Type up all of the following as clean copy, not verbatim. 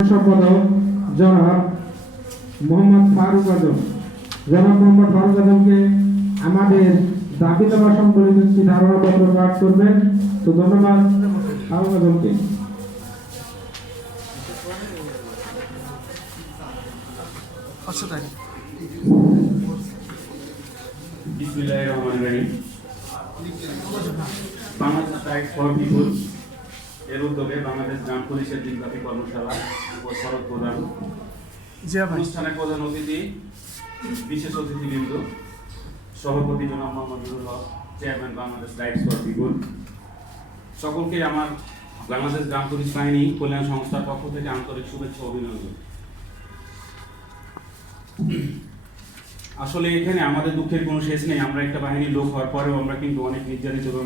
সম্পাদক জনাব মোহাম্মদ ফারুক আজম। জনাব মোহাম্মদ ফারুক আজমকে আমাদের দাবি দেওয়া সম্বলিত একটি ধারণাপত্র পাঠ করবেন। তো ধন্যবাদ ফারুক আজমকে। বাংলাদেশ রাইট ফর পিপল এর উদ্যোগে বাংলাদেশ গ্রাম পুলিশের দিনব্যাপী কর্মশালা ও শরৎ প্রদান অনুষ্ঠানের প্রধান অতিথি, বিশেষ অতিথিবৃন্দ, সভাপতি জনাব Mohammad Nurul Haque, chairman Bangladesh rights for people, সকলকে আমার বাংলাদেশ গ্রাম পুলিশ বাহিনী কল্যাণ সংস্থার পক্ষ থেকে আন্তরিক শুভেচ্ছা ও অভিনন্দন। আসলে এখানে আমাদের দুঃখের কোনো শেষ নেই। আমরা একটা বাহিনীর লোক হওয়ার পরেও আমরা কিন্তু অনেক নির্যাতিত এবং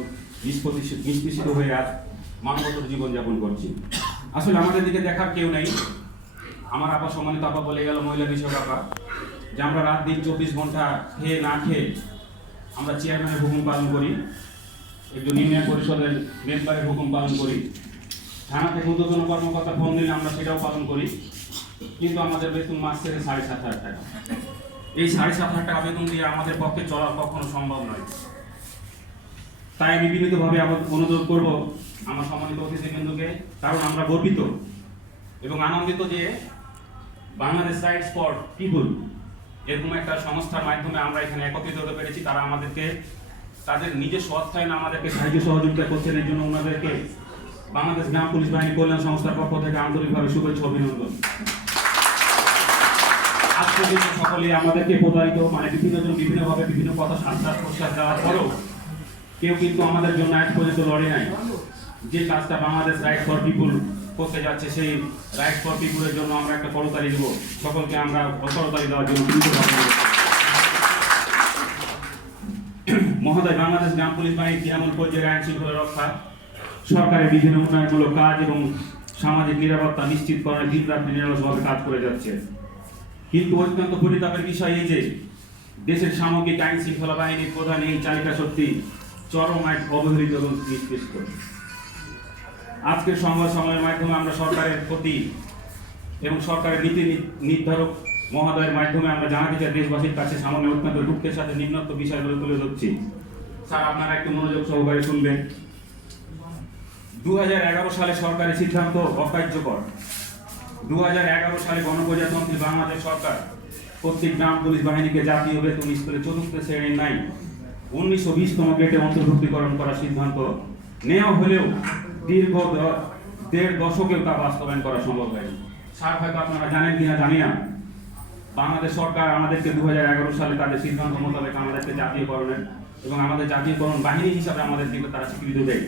নিষ্পেষিত হয়ে আজ মানবতর জীবনযাপন করছি। আসলে আমাদের দিকে দেখার কেউ নেই। আমার আপা সম্মানিত আপা বলে গেল, মহিলা বিষয়ক আপা, যে আমরা রাত দিন 24 ঘন্টা খেয়ে না খেয়ে আমরা চেয়ারম্যানের হুকুম পালন করি, একটু ইউনিয়ন পরিষদের মেম্বারের হুকুম পালন করি, থানা থেকে ঊর্ধ্বতন কর্মকর্তা ফোন দিলে আমরা সেটাও পালন করি, কিন্তু আমাদের বেতন মাস থেকে 7,500 টাকা। এই 7,500 টাকা বেতন দিয়ে আমাদের পক্ষে চলা কখনো সম্ভব নয়। তাই আমি বিনীতভাবে অনুরোধ করব আমার সম্মানিত অতিথিবৃন্দকে, কারণ আমরা গর্বিত এবং আনন্দিত যে বাংলাদেশ রাইটস ফর পিপল এরকম একটা সংস্থার মাধ্যমে আমরা এখানে একত্রিত হতে পেরেছি। তারা আমাদেরকে তাদের নিজের অর্থায়নে আমাদেরকে সাহায্য সহযোগিতা করছেন। এর জন্য ওনাদেরকে বাংলাদেশ গ্রাম পুলিশ বাহিনী কল্যাণ সংস্থার পক্ষ থেকে আন্তরিকভাবে শুভেচ্ছা অভিনন্দন। আজ পর্যন্ত সকলে আমাদেরকে প্রতারিত বিভিন্নভাবে বিভিন্ন কথা আশ্বাস প্রশ্বাস দেওয়ার পরেও কেউ কিন্তু আমাদের জন্য আজ পর্যন্ত লড়ে নাই। যে কাজটা বাংলাদেশ রাইট ফর পিপুল করতে যাচ্ছে, সেই রাইট ফর পিপুলের জন্য আমরা একটা করতালি দেব। সকলকে আমরা করতালি দেওয়ার জন্য মহোদয়, বাংলাদেশ গ্রাম পুলিশ বাহিনী তৃণমূল পর্যায়ে আইন শৃঙ্খলা রক্ষা, সরকারের বিভিন্ন উন্নয়নমূলক কাজ এবং সামাজিক নিরাপত্তা নিশ্চিতকরণে দিনরাত নিরলসভাবে কাজ করে যাচ্ছে। কিন্তু অত্যন্ত পরিতাপের বিষয় এই যে দেশের সামগ্রিক আইন শৃঙ্খলা বাহিনীর প্রধান এই চালিকা শক্তি চরম অবহেলিত এবং নিষ্পেষিত। আজকের সংবাদ সম্মেলনের মাধ্যমে আমরা সরকারের প্রতি এবং সরকারের নীতি নির্ধারক মহোদয়ের মাধ্যমে আমরা জানাতে চাই দেশবাসীর কাছে সামান্য অত্যন্ত দুঃখের সাথে নিম্নোক্ত বিষয়গুলো তুলে ধরছি। স্যার, আপনারা একটু মনোযোগ সহকারে শুনবেন। 2011 সালে সরকারি সিদ্ধান্ত অকার্যকর। 2011 সালে গণপ্রজাতন্ত্রী বাংলাদেশ সরকার প্রত্যেক গ্রাম পুলিশ বাহিনীকে জাতীয় বেতন স্কেলে 4র্থ শ্রেণীর নাই 1920তম গ্রেডে অন্তর্ভুক্তিকরণ করার সিদ্ধান্ত নেওয়া হলেও দীর্ঘ 1.5 দশকেও তা বাস্তবায়ন করা সম্ভব হয়নি। স্যার, হয়তো আপনারা জানেন কিনা জানি না, বাংলাদেশ সরকার আমাদেরকে 2011 সালে তাদের সিদ্ধান্ত মোতাবেক আমাদেরকে জাতীয়করণের এবং আমাদের জাতীয়করণ বাহিনী হিসাবে আমাদেরকে তারা স্বীকৃতি দেয়।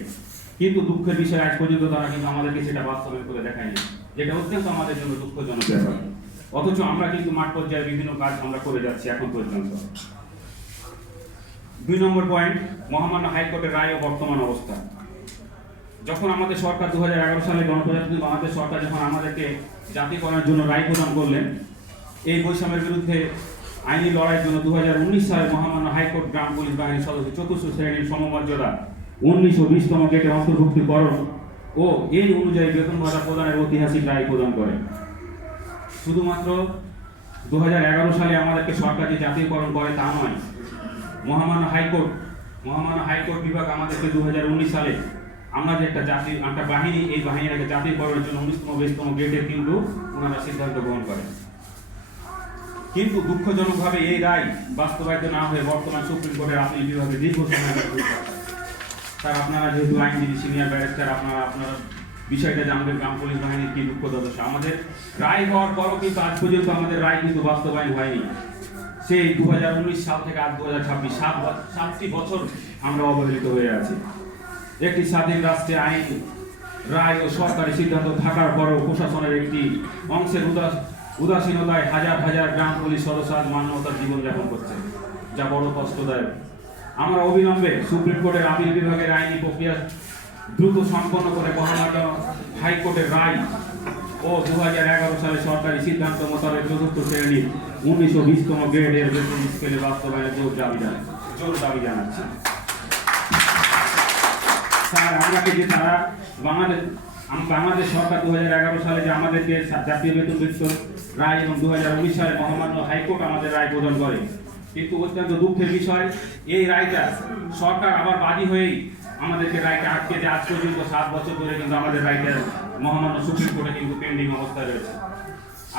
কিন্তু দুঃখের বিষয় আজ পর্যন্ত তারা কিন্তু আমাদেরকে সেটা বাস্তবায়ন করে দেখায়নি, যেটা অত্যন্ত আমাদের জন্য দুঃখজনক ব্যাপার। অথচ আমরা কিন্তু মাঠ পর্যায়ে বিভিন্ন কাজ আমরা করে যাচ্ছি এখন পর্যন্ত। 2 নম্বর পয়েন্ট, মহামান্য হাইকোর্টের রায় ও বর্তমান অবস্থা। যখন আমাদের সরকার 2011 সালে গণপ্রজাতন্ত্রী বাংলাদেশ সরকার যখন আমাদেরকে জাতীয়করণের জন্য রায় প্রদান করলেন, এই বৈষম্যের বিরুদ্ধে আইনি লড়াইয়ের জন্য 2019 সালে মহামান্য হাইকোর্ট গ্রাম পুলিশ বাহিনীর সদস্য 4র্থ শ্রেণীর সমমর্যাদা 1920তম গ্রেডে অন্তর্ভুক্তিকরণ ও এই অনুযায়ী বেতন ভাতা প্রদানের ঐতিহাসিক রায় প্রদান করে। শুধুমাত্র 2011 সালে আমাদেরকে সরকার যে জাতীয়করণ করে তা নয়, মহামান্য হাইকোর্ট বিভাগ আমাদেরকে 2019 সালে আমরা যে একটা বাহিনী, এই বাহিনীটাকে জাতীয়করণের জন্য 19তম গ্রেডে কিন্তু ওনারা সিদ্ধান্ত গ্রহণ করেন। কিন্তু দুঃখজনকভাবে এই রায় বাস্তবায়িত না হয়ে বর্তমান সুপ্রিম কোর্টের আপিল বিভাগে দীর্ঘ সময় স্যার, আপনারা যেহেতু আইনজীবী, সিনিয়র ব্যারিস্টার, আপনারা বিষয়টা জানবেন গ্রাম পুলিশ বাহিনীর কি দুঃখদ দশা। আমাদের রায় হওয়ার পরও কিন্তু আজ পর্যন্ত আমাদের রায় কিন্তু বাস্তবায়ন হয়নি। সেই 2019 সাল থেকে আজ 2026 7টি বছর আমরা অবহেলিত হয়ে আছি। একটি স্বাধীন রাষ্ট্রে আইন, রায় ও সরকারি সিদ্ধান্ত থাকার পরও প্রশাসনের একটি অংশের উদাসীনতায় হাজার হাজার গ্রাম পুলিশ সদস্য আজ মানবতার জীবনযাপন করছে, যা বড় কষ্টদায়ক। আমরা অবিলম্বে সুপ্রিম কোর্টের আপিল বিভাগের আইনি প্রক্রিয়া দ্রুত সম্পন্ন করে মহামান্য হাইকোর্টের রায় ও 2011 সালে সরকারি সিদ্ধান্ত মোতাবেক 4র্থ শ্রেণীর 1920তম গ্রেডের বেতন স্কেলে বাস্তবায়নের জোর দাবি জানাচ্ছি। স্যার, আমাকে যে তারা বাংলাদেশ বাংলাদেশ সরকার 2011 সালে যে আমাদেরকে জাতীয় বেতন বৃত্ত রায় এবং 2019 সালে মহামান্য হাইকোর্ট আমাদের রায় প্রদান করে, কিন্তু অত্যন্ত দুঃখের বিষয় এই রায়টা সরকার আবার বাদী হয়েই আমাদেরকে রায়টা আটকে দিয়ে আজ পর্যন্ত 7 বছর ধরে কিন্তু আমাদের রায়টা মহামান্য সুপ্রিম কোর্টে কিন্তু পেন্ডিং অবস্থায় রয়েছে।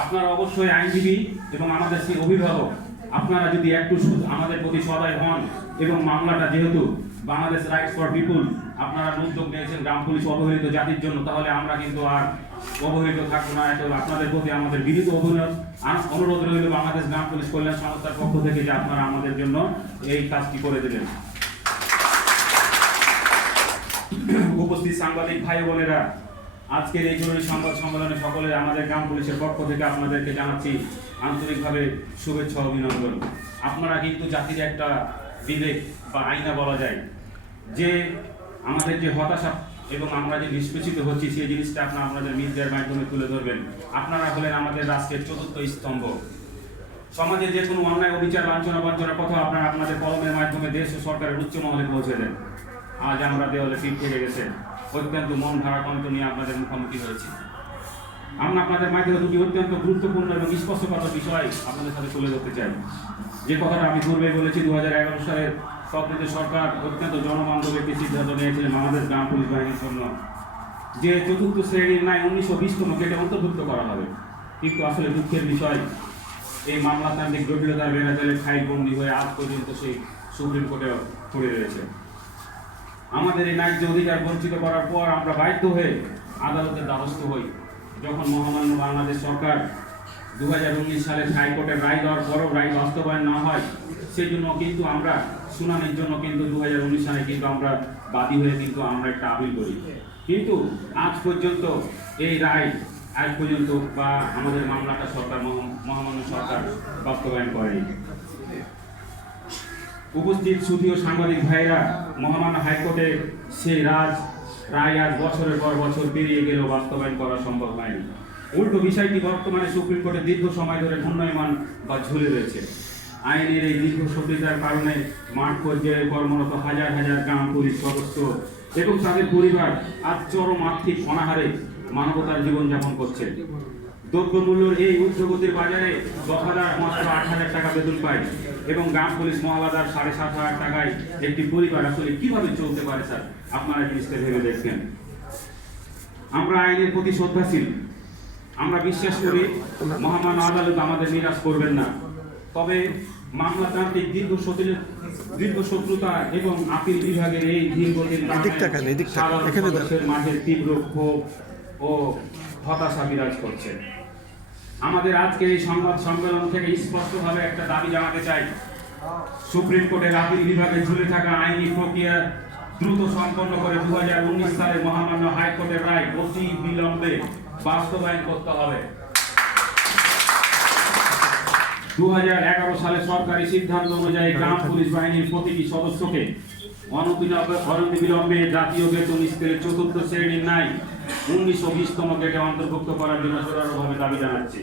আপনারা অবশ্যই আইনজীবী এবং আমাদের সেই অভিভাবক, আপনারা যদি একটু আমাদের প্রতি সদয় হন এবং মামলাটা যেহেতু বাংলাদেশ রাইটস ফর পিপুল আপনারা উদ্যোগ নিয়েছেন গ্রাম পুলিশ অবহেলিত জাতির জন্য, তাহলে আমরা কিন্তু আর অবহেলিত থাকবো না। এত আপনাদের প্রতি আমাদের বিনীত অনুরোধ রইল বাংলাদেশ গ্রাম পুলিশ কল্যাণ সংস্থার পক্ষ থেকে যে আপনারা আমাদের জন্য এই কাজটি করে দিলেন। উপস্থিত সাংবাদিক ভাই বোনেরা, আজকের এই জরুরি সংবাদ সম্মেলনে সকলে আমাদের গ্রাম পুলিশের পক্ষ থেকে আপনাদেরকে জানাচ্ছি আন্তরিকভাবে শুভেচ্ছা অভিনন্দন। আপনারা কিন্তু জাতির একটা বিবেক বা আইনা বলা যায়, যে আমাদের যে হতাশা এবং আমরা যে নিষ্পেষিত হচ্ছি সেই জিনিসটা আপনারা আপনাদের মিডিয়ার মাধ্যমে তুলে ধরবেন। আপনারা হলেন আমাদের রাষ্ট্রের চতুর্থ স্তম্ভ। সমাজে যে কোনো অন্যায় অবিচার লাঞ্ছনা বঞ্চনার কথা আপনারা আপনাদের কলমের মাধ্যমে দেশ ও সরকারের উচ্চ মহলে পৌঁছে দেন। আজ আমরা দেওয়ালে পিঠ থেকে গেছে, অত্যন্ত মন ভারাক্রান্ত নিয়ে আপনাদের মুখোমুখি হয়েছি। আমরা আপনাদের মাধ্যমে দুটি অত্যন্ত গুরুত্বপূর্ণ এবং স্পষ্টগত বিষয় আপনাদের সাথে তুলে ধরতে চাই। যে কথাটা আমি পূর্বে বলেছি, 2011 সালের তৎকালীন সরকার অত্যন্ত জনবান্ধব একটি সিদ্ধান্ত নিয়েছিলেন বাংলাদেশ গ্রাম পুলিশ বাহিনীর জন্য, যে চতুর্থ শ্রেণীর ন্যায় 1920তম কেটে অন্তর্ভুক্ত করা হবে। কিন্তু আসলে দুঃখের বিষয়, এই মামলাতান্ত্রিক জটিলতার বেড়াজালে ফাইল বন্দী হয়ে আজ পর্যন্ত সেই সুপ্রিম কোর্টে পড়ে রয়েছে। আমাদের এই ন্যায্য অধিকার বঞ্চিত করার পর আমরা বাধ্য হয়ে আদালতের দ্বারস্থ হই। যখন মহামান্য বাংলাদেশ সরকার 2019 সালে হাইকোর্টের রায় দেওয়ার পরও রায় বাস্তবায়ন না হয়, সেই জন্য কিন্তু আমরা শুনানির জন্য কিন্তু 2019 সালে কিন্তু আমরা বাদী হয়ে কিন্তু আমরা একটা আপিল করি। কিন্তু আজ পর্যন্ত এই রায় আজ পর্যন্ত বা আমাদের মামলাটা সরকার মহামান্য সরকার বাস্তবায়ন করেনি। উপস্থিত সুধীয় সাংবাদিক ভাইরা, মহামান্য হাইকোর্টে সেই রায় আজ বছরের পর বছর পেরিয়ে গেলেও বাস্তবায়ন করা সম্ভব হয়নি। উল্টো বিষয়টি বর্তমানে সুপ্রিম কোর্টে দীর্ঘ সময় ধরে ঘূর্ণায়মান বা ঝুলে রয়েছে। আইনের এই দীর্ঘ সক্রিয়তার কারণে মাঠ পর্যায়ে কর্মরত হাজার হাজার গ্রাম পুলিশ সদস্য এবং তাদের পরিবার আজ চরম আর্থিক অনাহারে মানবতার জীবনযাপন করছে। দ্রব্যমূল্যের এই ঊর্ধ্বগতির বাজারে 10,000 মাত্র 8,000 টাকা বেতন পায় এবং গ্রাম পুলিশ মহাবাজার 7,500 টাকায় একটি পরিবার আসলে কিভাবে চলতে পারে স্যার, আপনারা জিনিসটা ভেবে দেখবেন। আমরা আইনের প্রতি শ্রদ্ধাশীল, আমরা বিশ্বাস করি মহামান্য আদালত আমাদের নিরাশ করবেন না। তবে মামলাতান্ত্রিক দীর্ঘ শত্রুতা এবং আপিল বিভাগের এই ধীরগতির মাঝে তীব্র ক্ষোভ ও হতাশা বিরাজ করছে। আমাদের আজকে এই সংবাদ সম্মেলন থেকে স্পষ্টভাবে একটা দাবি জানাতে চাই, সুপ্রিম কোর্টের আপিল বিভাগে ঝুলে থাকা আইনি প্রক্রিয়া দ্রুত সম্পন্ন করে 2019 সালে মহামান্য হাইকোর্টের রায় অতি বিলম্বে বাস্তবায়ন করতে হবে। 2011 সালে সরকারি সিদ্ধান্ত অনুযায়ী গ্রাম পুলিশ বাহিনীর প্রতিটি সদস্যকে অনতিবিলম্বে জাতীয় বেতন স্কেলের চতুর্থ শ্রেণীর ন্যায় 1920তম কেটে অন্তর্ভুক্ত করার জন্য জোরালোভাবে দাবি জানাচ্ছি।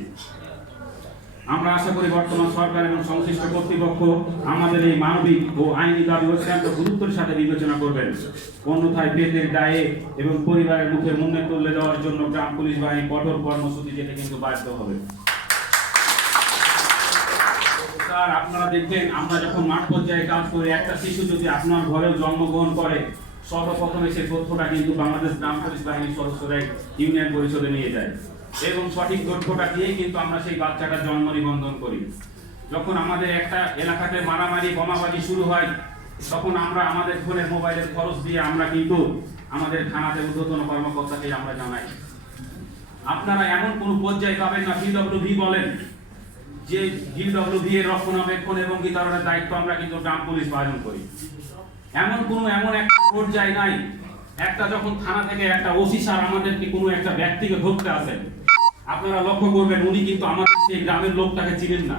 আমরা আশা করি বর্তমান সরকার এবং সংশ্লিষ্ট কর্তৃপক্ষ আমাদের এই মানবিক ও আইনি দাবি অত্যন্ত গুরুত্বের সাথে বিবেচনা করবেন। অন্যথায় বেতের দায়ে এবং পরিবারের মুখে মুন্ডে তুলে দেওয়ার জন্য গ্রাম পুলিশ বাহিনী কঠোর কর্মসূচি যেতে কিন্তু বাধ্য হবে। স্যার, আপনারা দেখবেন আমরা যখন মাঠ পর্যায়ে কাজ করি, একটা শিশু যদি আপনার ঘরেও জন্মগ্রহণ করে, সর্বপ্রথমে সেই তথ্যটা কিন্তু বাংলাদেশ গ্রাম পুলিশ বাহিনীর সদস্যরাই ইউনিয়ন পরিষদে নিয়ে যায় এবং সঠিক তথ্যটা দিয়েই কিন্তু আমরা সেই বাচ্চাটার জন্ম নিবন্ধন করি। যখন আমাদের একটা এলাকাতে মারামারি বোমাবাজি শুরু হয়, তখন আমরা আমাদের ফোনের মোবাইলের খরচ দিয়ে আমরা কিন্তু আমাদের থানাতে ঊর্ধ্বতন কর্মকর্তাকে আমরা জানাই। আপনারা এমন কোনো পর্যায়ে পাবেন না, PWV বলেন যে PWV এর রক্ষণাবেক্ষণ এবং বিতরণের দায়িত্ব আমরা কিন্তু গ্রাম পুলিশ পালন করি। এমন একটা পর্যায় নাই, একটা যখন থানা থেকে একটা ওসি স্যার আমাদেরকে কোনো একটা ব্যক্তিকে ধরতে আসেন, আপনারা লক্ষ্য করবেন উনি কিন্তু আমাদের সেই গ্রামের লোকটাকে চিনেন না।